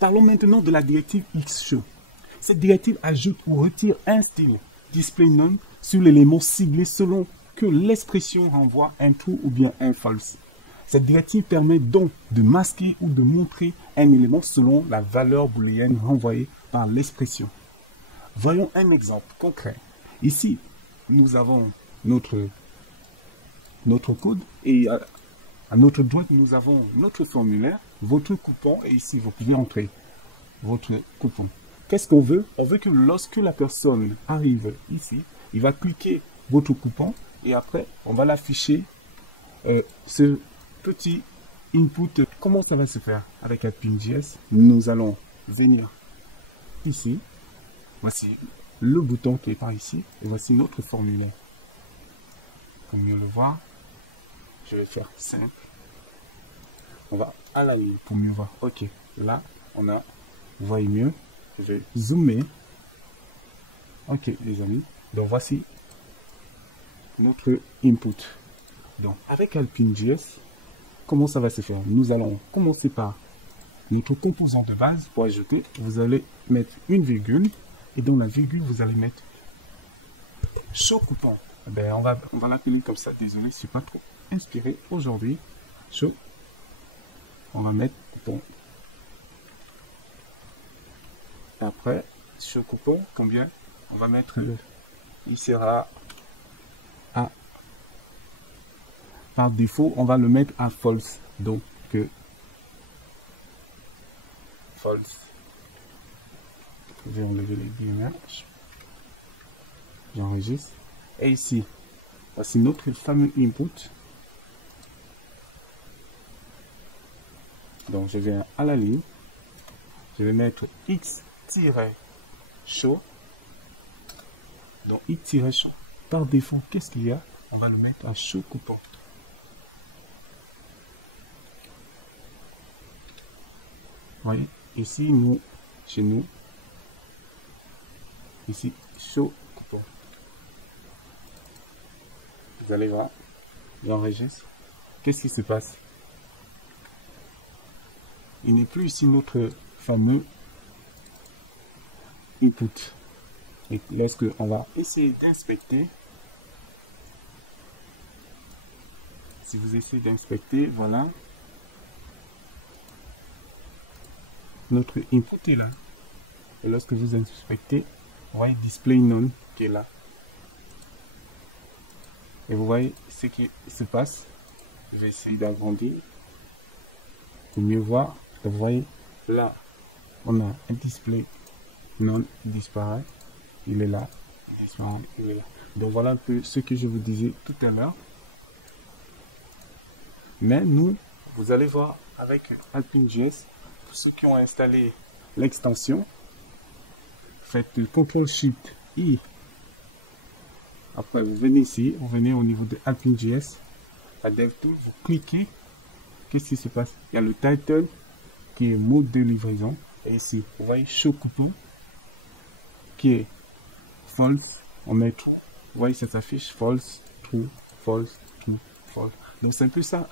Parlons maintenant de la directive XShow. Cette directive ajoute ou retire un style DisplayNone sur l'élément ciblé selon que l'expression renvoie un true ou bien un false. Cette directive permet donc de masquer ou de montrer un élément selon la valeur booléenne renvoyée par l'expression. Voyons un exemple concret. Ici, nous avons notre code et à notre droite, nous avons notre formulaire, votre coupon et ici, vous pouvez entrer votre coupon. Qu'est-ce qu'on veut? On veut que lorsque la personne arrive ici, il va cliquer votre coupon et après, on va l'afficher ce petit input. Comment ça va se faire avec Appium.js? Nous allons venir ici. Voici le bouton qui est par ici et voici notre formulaire. Pour mieux le voir, je vais faire simple. On va à la ligne pour mieux voir. Ok, là, on a, vous voyez mieux. Je vais zoomer. Ok, les amis. Donc, voici notre input. Donc, avec Appium.js, comment ça va se faire? Nous allons commencer par notre composant de base. Pour ajouter, vous allez mettre une virgule. Et dans la virgule, vous allez mettre show coupon. Ben, on va l'appeler comme ça. Désolé, je ne suis pas trop inspiré aujourd'hui. Show. On va mettre coupon. Et après, show coupon, combien? On va mettre, il sera à, par défaut, on va le mettre à false. Donc, false. Je vais enlever les guillemets. J'enregistre. Et ici, voici notre fameux input. Donc, je viens à la ligne. Je vais mettre x-show. Donc, x-show. Par défaut, qu'est-ce qu'il y a? On va le mettre à show coupon. Vous voyez, ici, chez nous, ici, show coupon. Vous allez voir, j'enregistre. Qu'est-ce qui se passe? Il n'est plus ici notre fameux input. Et lorsque on va essayer d'inspecter, si vous essayez d'inspecter, voilà, notre input est là. Et lorsque vous inspectez, vous voyez DisplayNone qui est là. Et vous voyez ce qui se passe. Je vais essayer d'agrandir pour mieux voir. Vous voyez, là, on a un DisplayNone qui disparaît. Il est là. Il disparaît, il est là. Donc voilà un peu ce que je vous disais tout à l'heure. Mais nous, vous allez voir avec Appium.js, pour ceux qui ont installé l'extension, faites CTRL-SHIFT-I. Après, vous venez ici, vous venez au niveau de Appium.js, à DevTools, vous cliquez. Qu'est-ce qui se passe? Il y a le title qui est mode de livraison. Et ici, vous voyez show coupon qui est false. On met true. Vous voyez, ça s'affiche false, true, false, true, false. Donc, c'est un peu ça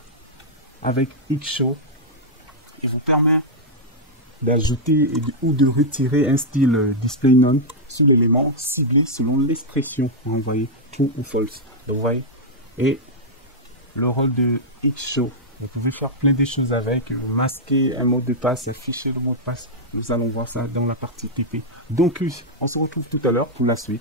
avec XShow. Il vous permet d'ajouter ou de retirer un style DisplayNone sur l'élément ciblé selon l'expression envoyée true ou false. Donc, vous voyez, et le rôle de XShow, vous pouvez faire plein de choses avec, masquer un mot de passe, afficher le mot de passe. Nous allons voir ça dans la partie TP. Donc, on se retrouve tout à l'heure pour la suite.